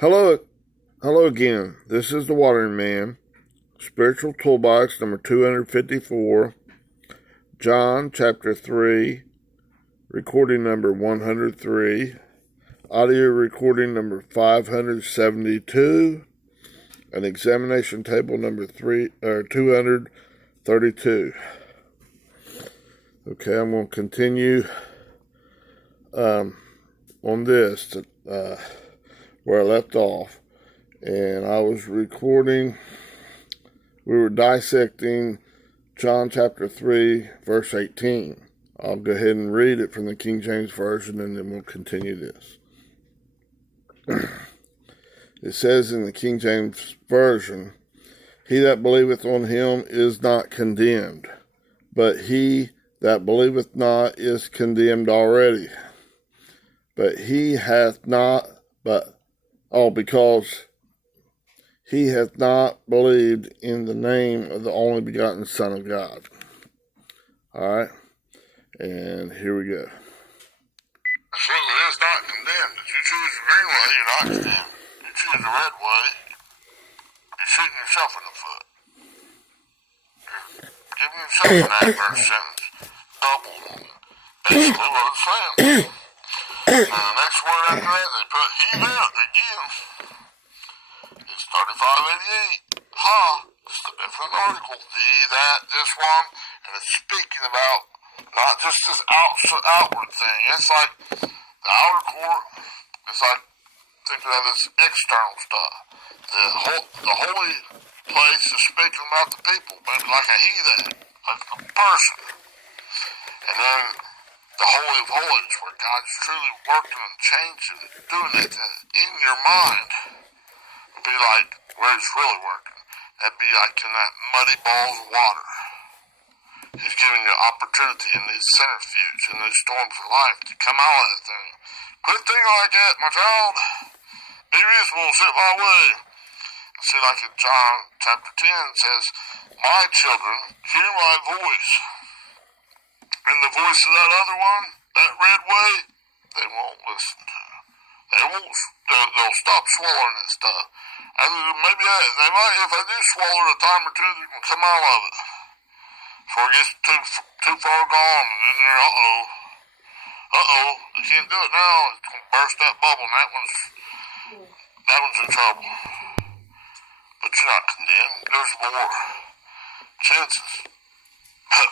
Hello, hello again. This is the Watering Man, Spiritual Toolbox number 254, John chapter 3, recording number 103, audio recording number 572, and examination table number 232. Okay, I'm going to continue on this to, where I left off. And I was recording, we were dissecting John chapter 3, verse 18. I'll go ahead and read it from the King James Version, and then we'll continue this. It says in the King James Version, "He that believeth on him is not condemned, but he that believeth not is condemned already. But he hath not, because he hath not believed in the name of the only begotten Son of God." All right, and here we go. Absolutely is not condemned. If you choose the green way, you're not condemned. If you choose the red way, you're shooting yourself in the foot. You're giving yourself an adverse sentence. Double. Basically what it's saying. And the next word after that, they put he that again. It's 3588. Ha! Just a different article. The, that, this one. And it's speaking about not just this outward thing. It's like the outer court. It's like thinking of this external stuff. The holy place is speaking about the people, maybe like a he that, like a person. And then the Holy of Holies, where God's truly working and changing and doing it in your mind, would be like where He's really working. That'd be like in that muddy balls of water. He's giving you opportunity in these centrifuges, in these storms of life, to come out of that thing. Quit thinking like that, my child. Be reasonable, sit my way. See, like in John chapter 10 says, "My children, hear my voice." And the voice of that other one, that red way, they won't listen to. They'll stop swallowing that stuff. And maybe they might, if they do swallow it a time or two, they can come out of it. Before it gets too far gone, and then they're, they can't do it now. It's going to burst that bubble, and that one's in trouble. But you're not condemned. There's more chances. But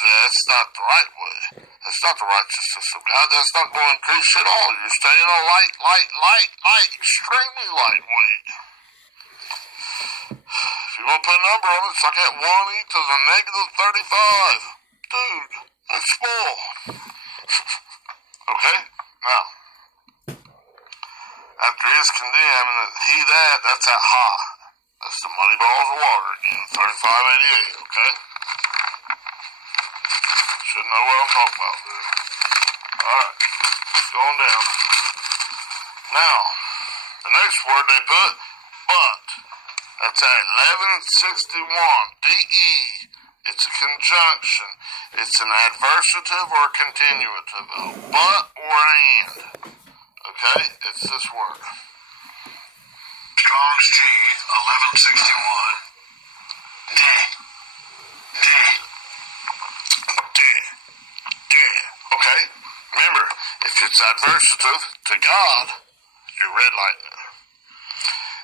that's not the right way. That's not the righteousness of God. That's not going to increase at all. You're staying on light, extremely lightweight. If you want to put a number on it, it's like that 1 e to the negative 35. Dude, that's small. Okay? Now, after he's condemned, and he that's that ha. That's the muddy balls of water again, 3588, okay? Should know what I'm talking about, dude. Alright, going down. Now, the next word they put, but. That's at 1161. D-E. It's a conjunction. It's an adversative or a continuative. A but or and. Okay? It's this word. Strong's G, 1161. Okay? Remember, if it's adversative to God, you're redlighting it.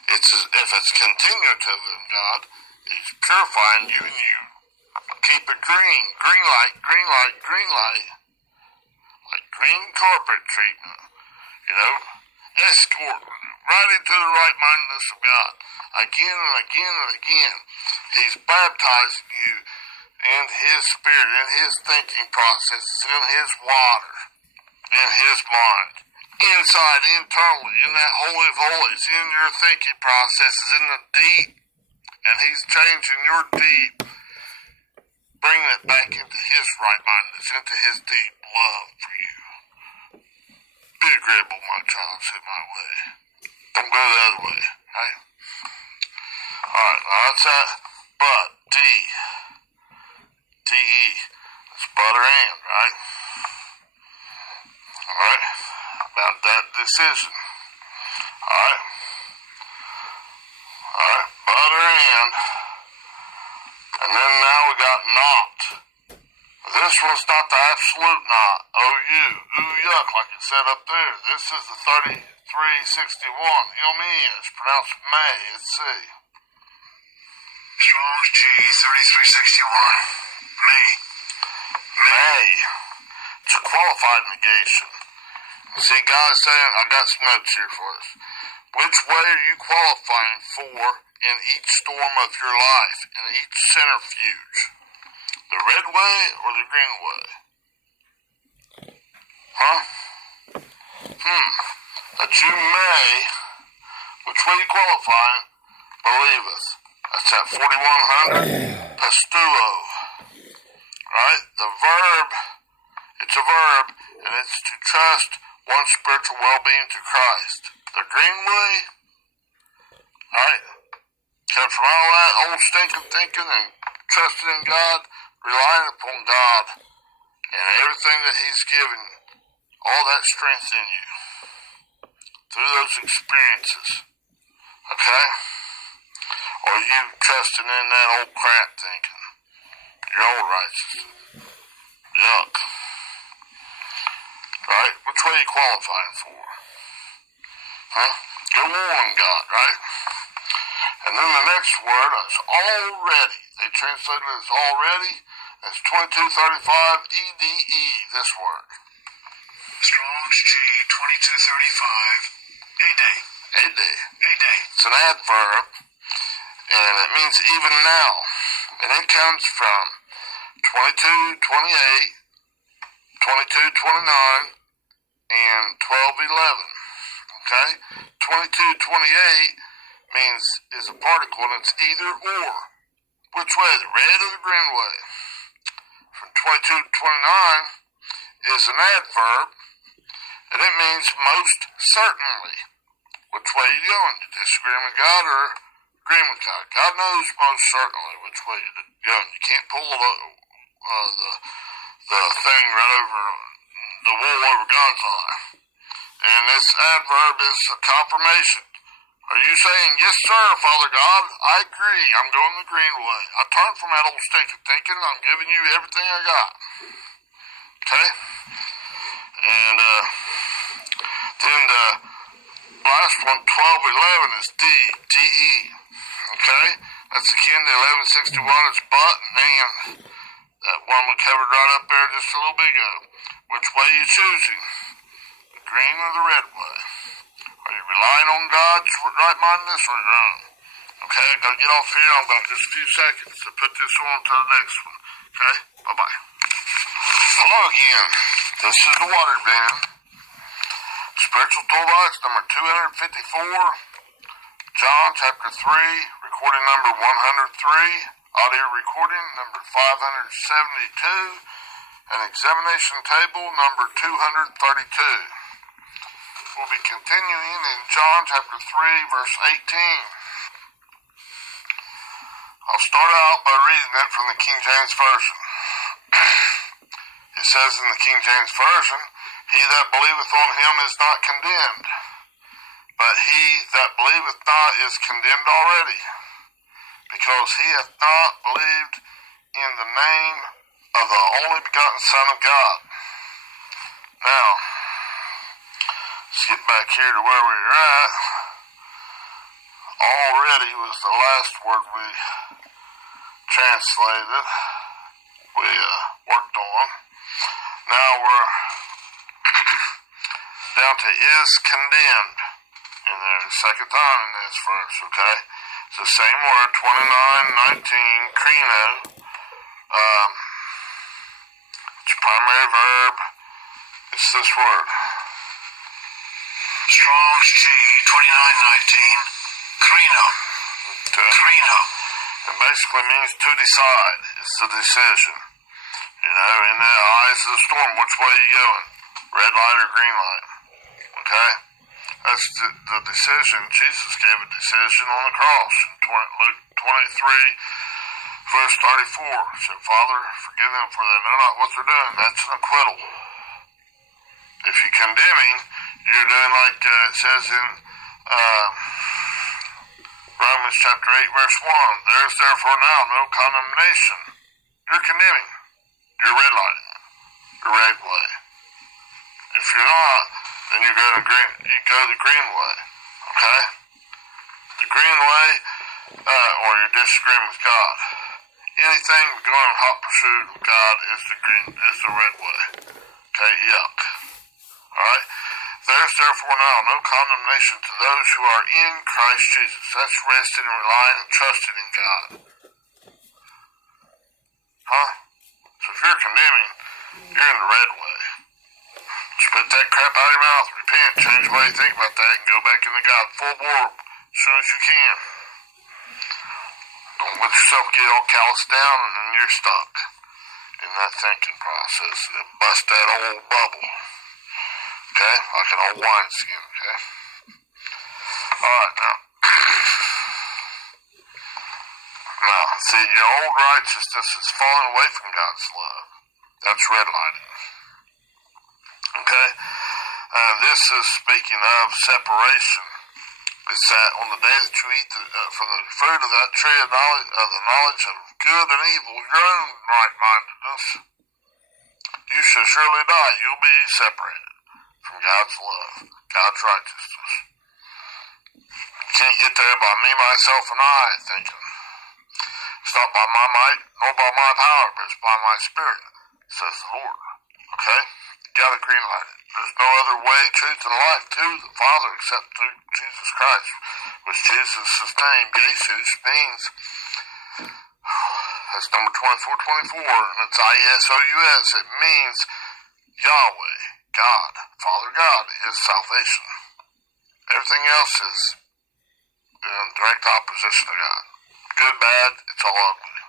If it's continuative in God, He's purifying you and you keep it green. Green light. Like green carpet treatment. Escort right into the right mindedness of God. Again and again and again. He's baptizing you in His Spirit, in His thinking processes, in His water, in His mind. Inside, internally, in that Holy of Holies, in your thinking processes, in the deep. And He's changing your deep, bringing it back into His right-mindedness, into His deep love for you. Be agreeable, my child, sit my way. Don't go the other way, right? Alright, now that's that. But, D-E, that's but or and, right? Alright? About that decision. Alright? Alright, butter in. And then now we got not. This one's not the absolute not. O-U. Ooh, yuck, like it said up there. This is the 3361. M-E. It's pronounced may. It's C. Strong's G 3361. May. May. It's a qualified negation. See, guys saying, I got some notes here for us. Which way are you qualifying for in each storm of your life, in each centrifuge? The red way or the green way? Huh? That you may. Which way you qualifying? Believe us. That's at 4100. Pistuo. Right? The verb, it's a verb, and it's to trust one's spiritual well-being to Christ. The green way, right? Comes from all that old stinking thinking and trusting in God, relying upon God, and everything that He's given, all that strength in you through those experiences. Okay? Or you trusting in that old crap thinking, your old righteousness. Yuck. Right? Which way are you qualifying for? Huh? Go on, God, right? And then the next word is already. They translate it as already. That's 2235 EDE, this word. Strong's G 2235. A day. A day. A day. It's an adverb, and it means even now. And it comes from 2228, 2229, and 1211. Okay? 2228 means is a particle, and it's either or. Which way? The red or the green way? From 22 to 29 is an adverb, and it means most certainly. Which way are you going? You disagreeing with God or agreeing with God? God knows most certainly which way you're going. You can't pull the thing right over the wool over God's eye. And this adverb is a confirmation. Are you saying, yes, sir, Father God, I agree, I'm going the green way. I turned from that old stinking thinking, I'm giving you everything I got. Okay? And then the last one, 1211, is D, D-E. Okay? That's akin to 1161, it's but and and. That one we covered right up there just a little bit ago. Which way are you choosing? The green or the red way? Are you relying on God's right-mindedness or your own? Okay, I gotta get off here. I've got just a few seconds to put this on to the next one. Okay, bye-bye. Hello again. This is the Water Bin. Spiritual Toolbox number 254. John chapter 3, recording number 103. Audio recording number 572. And examination table number 232. We'll be continuing in John chapter 3, verse 18. I'll start out by reading it from the King James Version. It says in the King James Version, he that believeth on him is not condemned, but he that believeth not is condemned already, because he hath not believed in the name of the only begotten Son of God. Now, let's get back here to where we were at. Already was the last word we translated, we worked on. Now we're down to is condemned in there, the second time in this verse, okay? It's the same word, 2919, krino. It's a primary verb. It's this word. Strong's G 2919. Krino. Krino. It basically means to decide. It's the decision. You know, in the eyes of the storm, which way are you going? Red light or green light? Okay? That's the decision. Jesus gave a decision on the cross in Luke 23, verse 34. He said, Father, forgive them for they know not what they're doing. That's an acquittal. If you're condemning, you're doing like it says in Romans chapter 8, verse 1. There is therefore now no condemnation. You're condemning. You're red lighting. You're red way. If you're not, then you go the green way. Okay? The green way, or you're disagreeing with God. Anything going in hot pursuit of God is the red way. Okay, yuck. Alright? There's therefore now no condemnation to those who are in Christ Jesus. That's resting and relying and trusting in God. Huh? So if you're condemning, you're in the red way. Spit that crap out of your mouth, repent, change the way you think about that, and go back into God full bore as soon as you can. Don't let yourself get all calloused down and then you're stuck in that thinking process. It bust that old bubble. Okay? Like an old wineskin, okay? Alright, now. Now, see, your old righteousness is falling away from God's love. That's redlining. Okay? This is speaking of separation. It's that on the day that you eat from the fruit of that tree of the knowledge of good and evil, your own right-mindedness, you shall surely die. You'll be separated from God's love, God's righteousness. You can't get there by me, myself, and I thinking. It's not by my might, nor by my power, but it's by my spirit, says the Lord. Okay? You gotta green light it. There's no other way, truth, and life to the Father except through Jesus Christ, which Jesus' name, Jesus, means, that's number 2424, and it's I-E-S-O-U-S. It means Yahweh, God, Father God, is salvation. Everything else is in direct opposition to God. Good, bad, it's all ugly.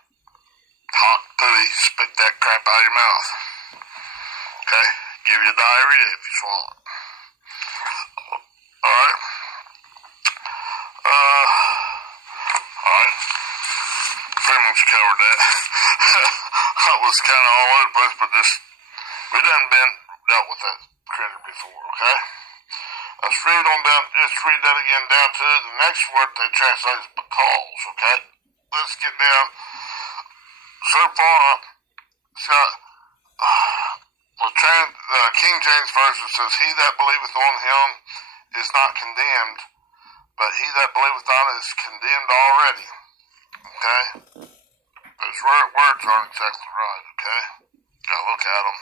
Hot, pooey, spit that crap out of your mouth. Okay? Give you diarrhea if you swallow it. Alright? Alright. Pretty much covered that. I was kind of all over the place, but we done dealt with that critter before, okay? Let's read on down, let's read that again down to the next word they translate as because, okay? Let's get down. So far, it's got, the King James Version says, he that believeth on him is not condemned, but he that believeth not is condemned already. Okay? Those words aren't exactly right, okay? Gotta look at them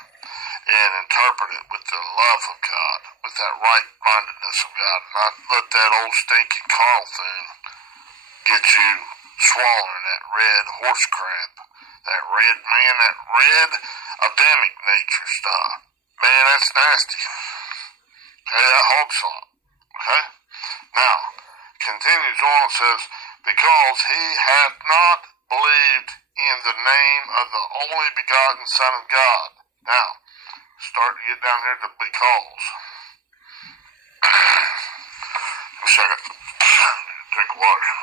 and interpret it with the love of God, with that right-mindedness of God, and not let that old stinking carnal thing get you swallowing that red horse crap. That red Adamic nature stuff. Man, that's nasty. Okay, that hog slop. Okay? Now, continues on and says, because he hath not believed in the name of the only begotten Son of God. Now, start to get down here to because. A second. Drink water.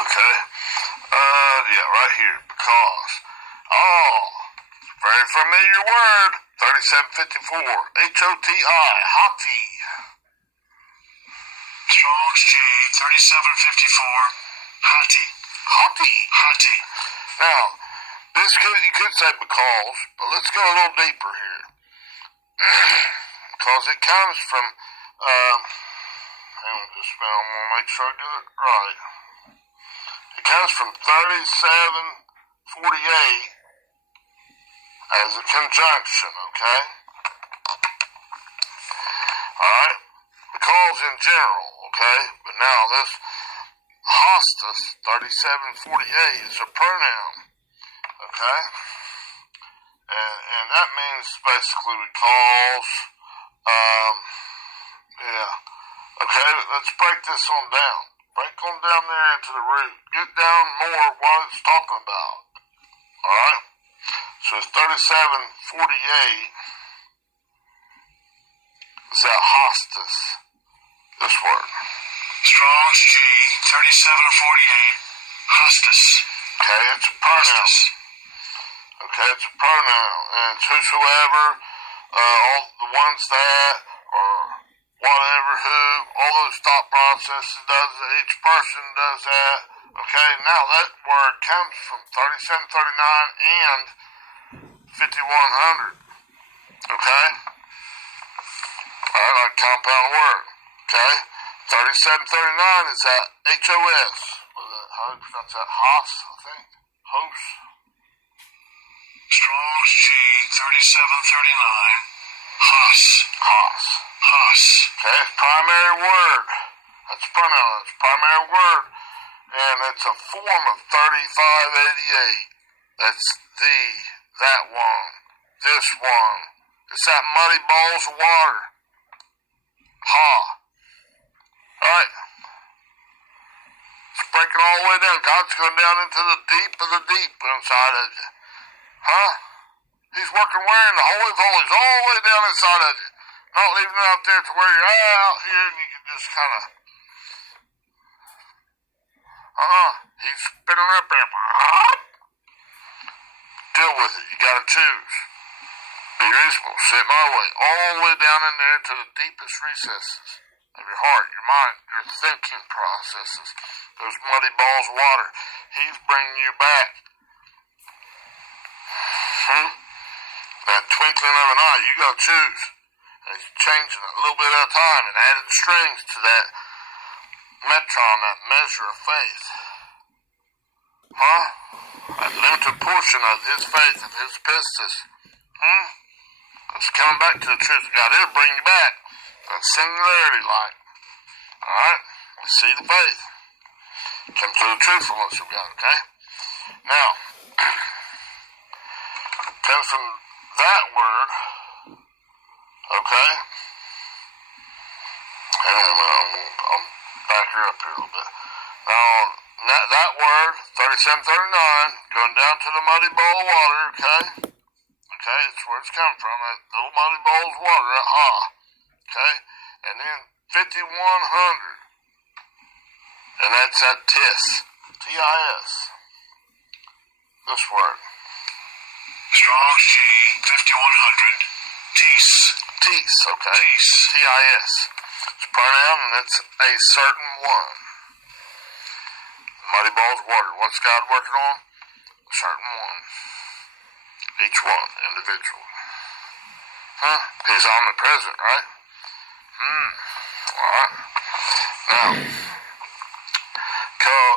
Okay. Yeah, right here. Because. Oh, very familiar word. 3754. H-O-T-I. Hoti. Strong's G, 3754. Hoti. Hoti. Hoti. Now, you could say because, but let's go a little deeper here. Because it comes from, hang on just a minute, I'm going to make sure I do it right. It comes from 3748 as a conjunction, okay? Alright? Because in general, okay? But now this hostis, 3748, is a pronoun, okay? And that means basically because, yeah. Okay, let's break this on down. Break on down there into the root. Get down more what it's talking about. Alright? So it's 3748. It's that hostis. This word. Strong's G, 3748. Hostis. Okay, it's a pronoun. Okay, it's a pronoun, and it's whosoever, all the ones that, or whatever, who, all those thought processes does that, each person does that. Okay, now that word comes from 3739 and 5100. Okay? Alright, like compound word. Okay? 3739 is that HOS. How do you pronounce that? Hos, I think. Hos. Strong's G 3739. Haas. Hos. Haas. Okay, it's primary word. That's pronoun. It's primary word. And it's a form of 3588. That's the, that one, this one. It's that muddy balls of water. Ha. Alright. It's breaking all the way down. God's going down into the deep of the deep inside of you. Huh? He's working where? In the Holy of Holies, all the way down inside of you. Not leaving it out there to where you're out here and you can just kind of... He's spinning up there. Deal with it. You gotta choose. Be reasonable. Sit my way. All the way down in there to the deepest recesses of your heart, your mind, your thinking processes. Those muddy balls of water. He's bringing you back. That twinkling of an eye, you gotta choose. And he's changing it a little bit at a time and adding strings to that metron, that measure of faith. Huh? That limited portion of his faith, of his pistis. It's coming back to the truth of God. It'll bring you back. That singularity light. Alright? You see the faith. Come to the truthfulness of God, okay? Now, comes from that word, okay? Hang on a minute, I'll back her up here a little bit. Now, that word, 3739, going down to the muddy bowl of water, okay? Okay, that's where it's coming from, that little muddy bowl of water, that ha, okay? And then 5100, and that's that tis, T-I-S, this word. Strong's G 5100. Tease. Tease, okay? Tease. T-I-S. It's a pronoun and it's a certain one. Muddy balls of water. What's God working on? A certain one. Each one, individual. He's omnipresent, right? Alright. Now,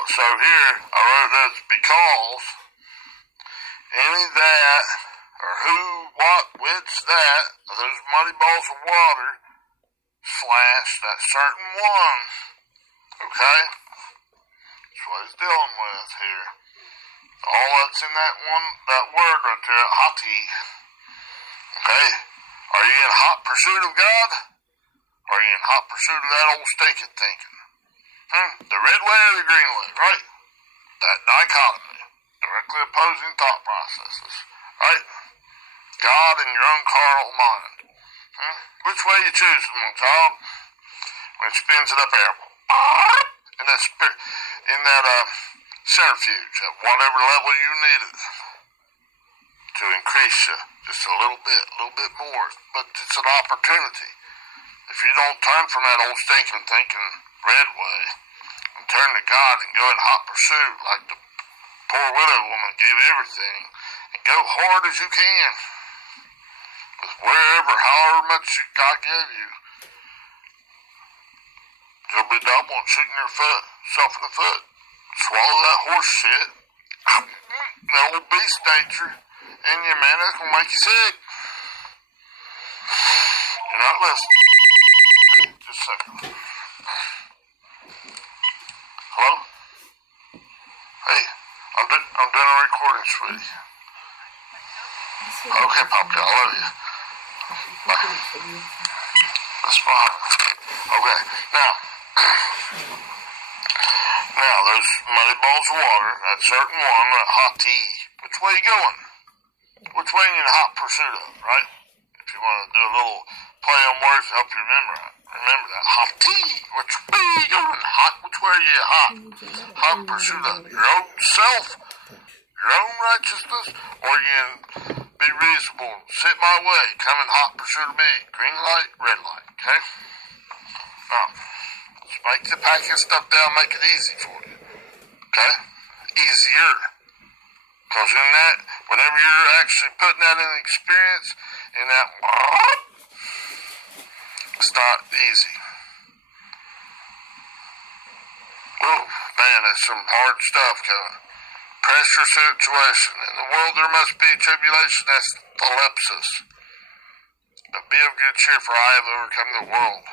so here, I wrote this because any that, or who, what, which, that, those muddy balls of water, / that certain one, okay? That's what he's dealing with here. All that's in that one, that word right there, hati. Okay? Are you in hot pursuit of God? Or are you in hot pursuit of that old stinking thinking? The red way or the green way, right? That dichotomy. Directly opposing thought processes, right? God and your own carnal mind. Which way you choose, my child? When it spins it up there, in that centrifuge at whatever level you need it to increase you just a little bit more. But it's an opportunity. If you don't turn from that old stinking thinking red way and turn to God and go in hot pursuit like the poor widow woman gave everything, and go hard as you can with wherever, however much God gave you. You'll be double and shooting yourself in the foot. Swallow that horse shit. That old beast nature in you, man, that's gonna make you sick. You're not listening. Hey, just a second. Hello? Hey. I'm doing a recording, sweetie. Okay, Poppy, I love you. Bye. That's fine. Okay, now those muddy balls of water, that certain one, that hot tea, which way you going? Which way you in hot pursuit of, right? If you want to do a little play on words to help you remember that. Hot tea, which way you going? Hot, which way are you hot? Hot pursuit of your own self, your own righteousness, or you can be reasonable, sit my way, come in hot pursuit of me, green light, red light, okay? Now, let's make the packing stuff down, make it easy for you, okay? Easier. Because in that, whenever you're actually putting that in experience, in that, it's not easy. Oh, man, that's some hard stuff coming. Pressure situation. In the world there must be tribulation, that's thalipsis. But be of good cheer, for I have overcome the world.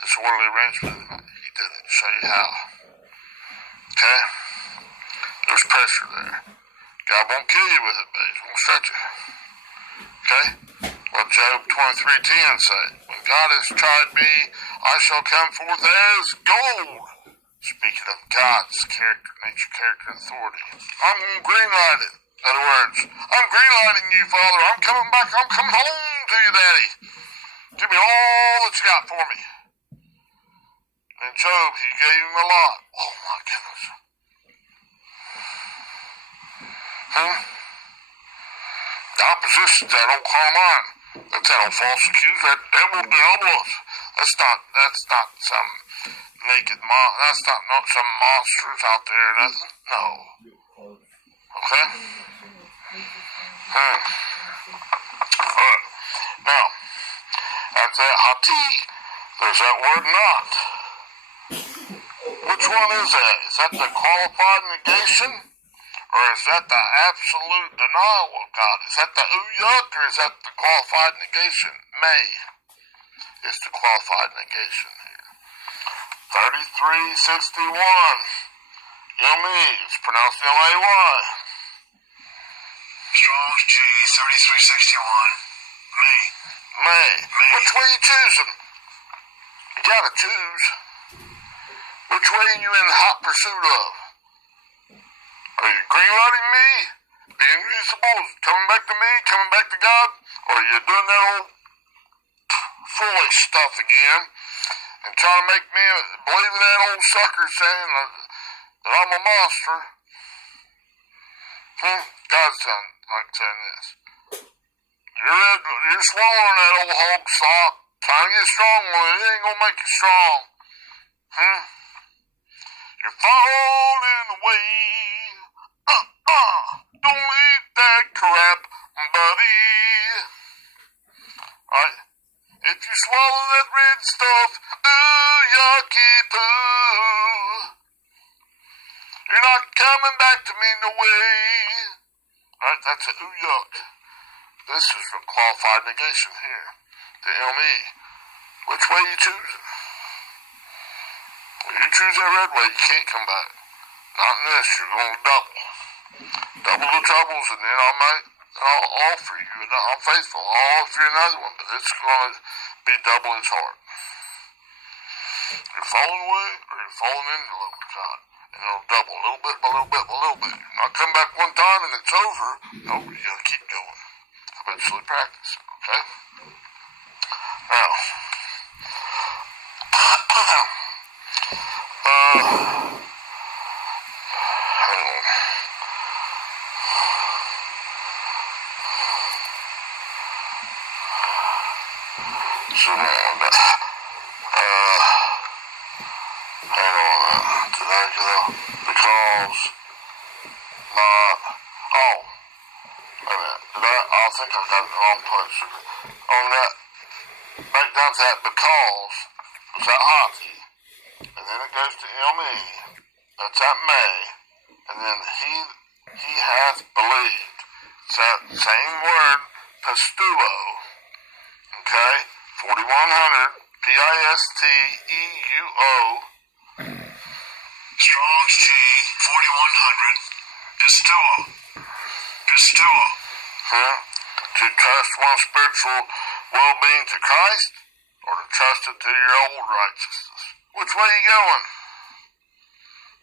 This orderly arrangement, he did it. Show you how. Okay? There's pressure there. God won't kill you with it, but he won't stretch you. Okay? What Job 23:10 say? When God has tried me, I shall come forth as gold. Speaking of God's character, nature, character, and authority. I'm going to greenlight it. In other words, I'm greenlighting you, Father. I'm coming back. I'm coming home to you, Daddy. Give me all that you got for me. And Job, he gave him a lot. Oh, my goodness. The opposition's that old Carmine. That's that old false accuser. That devil diabolos. That's not some naked that's not some monsters out there or nothing. No. Okay? Alright. Now, after that hati, there's that word not. Which one is that? Is that the qualified negation? Or is that the absolute denial of God? Is that the uyuk or is that the qualified negation? May. It's the qualified negation here. 3361. Yomi. It's pronounced L-A-Y. Strong's G 3361. May. Which way you choosing? You gotta choose. Which way are you in hot pursuit of? Are you greenlighting me? Being reasonable? Coming back to me? Coming back to God? Or are you doing that old foolish stuff again and trying to make me believe in that old sucker saying that I'm a monster? God's saying this. You're swallowing that old hog slop, trying to get strong on it. It ain't gonna make you strong. You're falling away. Don't eat that crap, buddy. Right? If you swallow that red stuff, ooh, yucky poo. You're not coming back to me no way. Right? That's a ooh, yuck. This is a qualified negation here. The M-E. Which way you choosing? If you choose that red way, you can't come back. Not in this. You're going to double. Double the troubles, and then I'll offer you. I'm faithful. I'll offer you another one, but it's going to be double as hard. You're falling away, or you're falling into the love of God. And it'll double a little bit by little bit by little bit. You're not come back one time and it's over. No, you gotta keep going. Eventually practice, okay? Now, hang on. So, hang on. Did I get out? Because not. Oh, wait a minute. I think I got it in the wrong place. On that, back down to that because, was that hati? And then it goes to M-E. That's that may. And then he hath believed. It's that same word, pistuo. Okay? 4100, P-I-S-T-E-U-O. Strong's G 4100. Pistuo. To trust one's spiritual well-being to Christ, or to trust it to your old righteousness. Which way you going?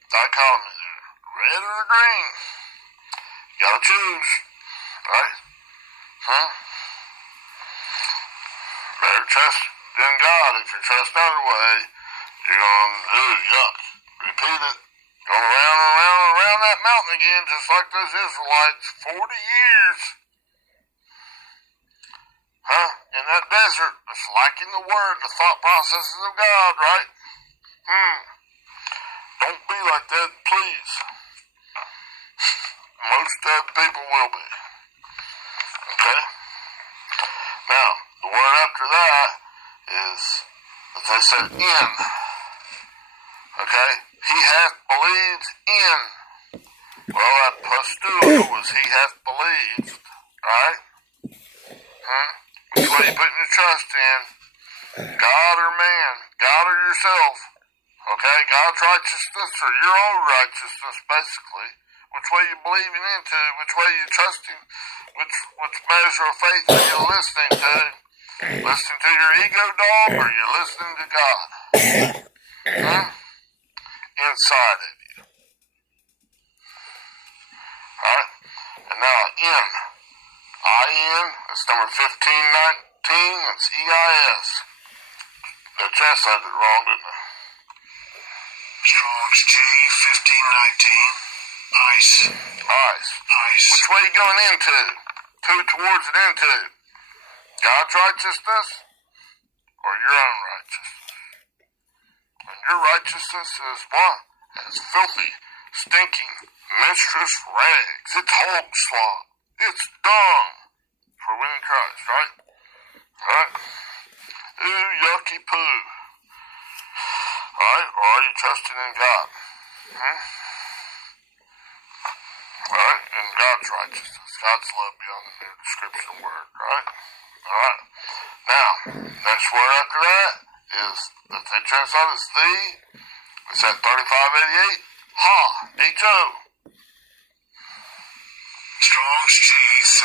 Dichotomy there. Red or green? You gotta choose. Right? Better trust in God. If you trust another way, you're going, ooh, yuck. Repeat it. Going around and around and around that mountain again, just like those Israelites, 40 years. Huh? In that desert, it's lacking the word, the thought processes of God, right? Don't be like that, please. Most people will be. Okay? Now, the word after that is, as they said, in. Okay? He hath believed in. Well, that pastuo was he hath believed. Right? Which way you putting your trust in? God or man? God or yourself? Okay? God's righteousness or your own righteousness, basically. Which way you believing into? Which way you trusting? Which measure of faith are you listening to? Listening to your ego dog or you listening to God? Inside of you. Alright? And now in. I-N, that's number 1519, that's E-I-S. They translated it wrong, didn't they? Strong's G 1519. Ice. Ice. Which way you going into? Towards and into? God's righteousness or your own righteousness? And your righteousness is what? It's filthy, stinking, menstruous rags. It's hog slop. It's dung for winning Christ, right? Alright? Ooh, yucky poo. Alright? Or are you trusting in God? Alright? In God's righteousness. God's love beyond the mere description of word, right? Alright? Now, next word after that is, that they translate as the, it's at 3588, ha, H-O. Strong's G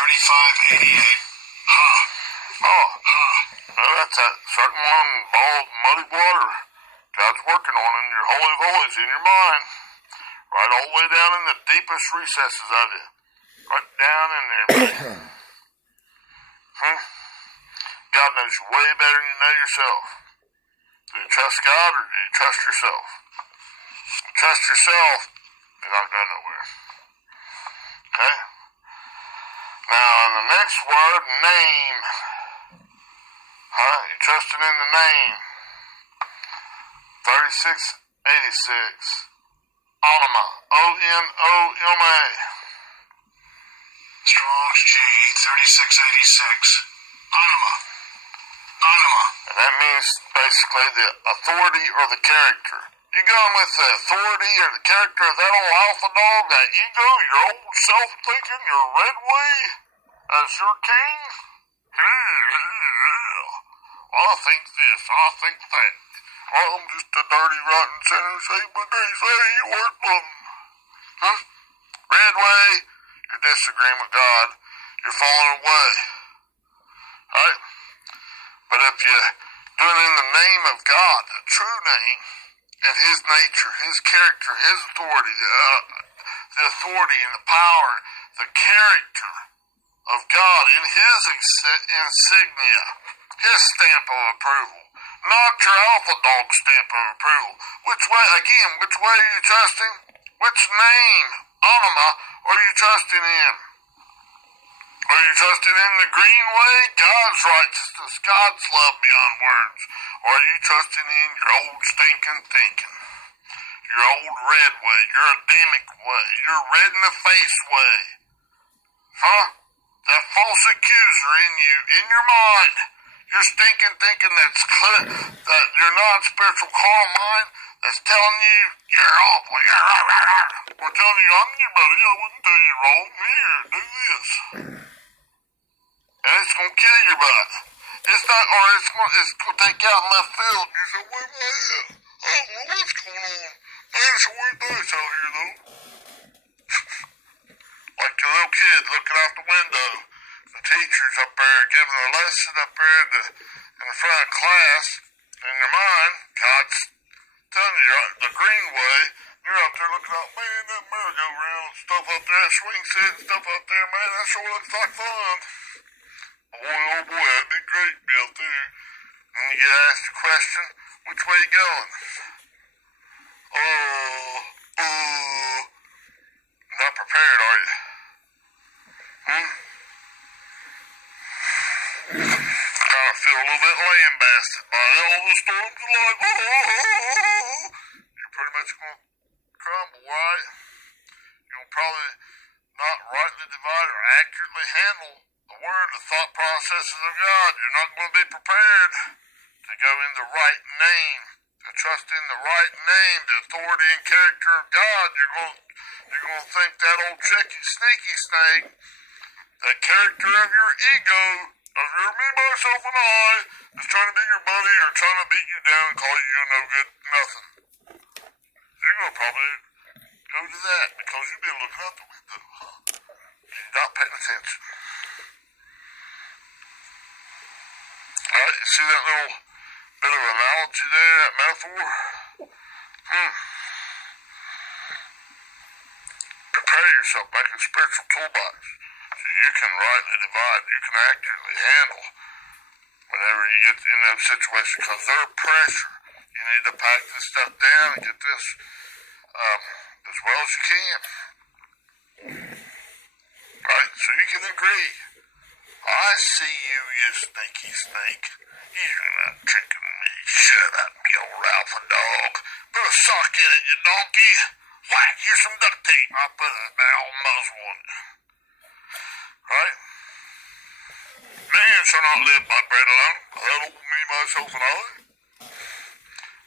3588. Ha. Oh. Well, that's that certain one, bald, muddy water. God's working on in your holy of holies, in your mind. Right all the way down in the deepest recesses of you. Right down in there, man. God knows you way better than you know yourself. Do you trust God or do you trust yourself? If you trust yourself, you're not going nowhere. Okay? Now, the next word, name. You're trusting in the name. 3686. Onoma. O-N-O-M-A. Strong's G 3686. Onoma. And that means basically the authority or the character. You going with the authority or the character of that old alpha dog, that ego, your old self-thinking, your red way, as your king? I think this, I think that. I'm just a dirty, rotten sinner saved by grace. I ain't worth nothing. Red way, you're disagreeing with God. You're falling away. Alright? But if you're doing it in the name of God, the true name, and His nature, His character, His authority, the authority and the power, the character of God in His insignia, His stamp of approval, not your alpha dog stamp of approval. Which way are you trusting? Which name, Onoma, are you trusting in? Are you trusting in the green way, God's righteousness, God's love beyond words? Or are you trusting in your old stinking thinking? Your old red way, your Adamic way, your red in the face way? That false accuser in you, in your mind. Your stinking thinking that your non-spiritual carnal mind that's telling you you're awful, or telling you I'm your buddy, I wouldn't do you wrong. Here, do this. And it's gonna kill your butt. It's not, or it's gonna take you out in left field. You say, where am I at? I don't know what's going on. Man, it's a weird place out here, though. Like your little kid looking out the window. The teacher's up there giving a lesson up there in the front of class. In your mind, God's telling you the green way. You're out there looking out, man, that merry-go-round stuff up there, that swing set and stuff up there, man, that sure looks like fun. Boy, oh boy, that'd be great to be out there. And you get asked the question, which way you going? Not prepared, are you? Kind of feel a little bit lambasted by all the storms of life. You're pretty much going to crumble, right? You'll probably not rightly divide or accurately handle the word, the thought processes of God. You're not going to be prepared to go in the right name, to trust in the right name, the authority and character of God. You're going to think that old tricky, sneaky snake, that character of your ego, of your me, myself, and I, is trying to be your buddy or trying to beat you down and call you no good nothing. You're going to probably go to that because you've been looking out the window, huh? You're not paying attention. Alright, you see that little bit of analogy there, that metaphor? Prepare yourself, make a spiritual toolbox so you can rightly divide, you can accurately handle whenever you get in those situations, because they're pressure. You need to pack this stuff down and get this as well as you can. Right? So you can agree. I see you, you sneaky snake. You're not tricking me. Shut up, you old alpha dog. Put a sock in it, you donkey. Whack, here's some duct tape. I'll put a barrel muzzle on it. Right? Man shall not live by bread alone. Hello, me, myself, and I.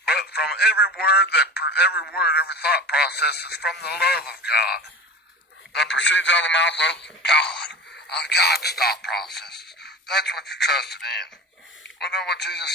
But from every word, every thought process is from the love of God that proceeds out of the mouth of God, of God's thought processes. That's what you're trusting in. Well, know what Jesus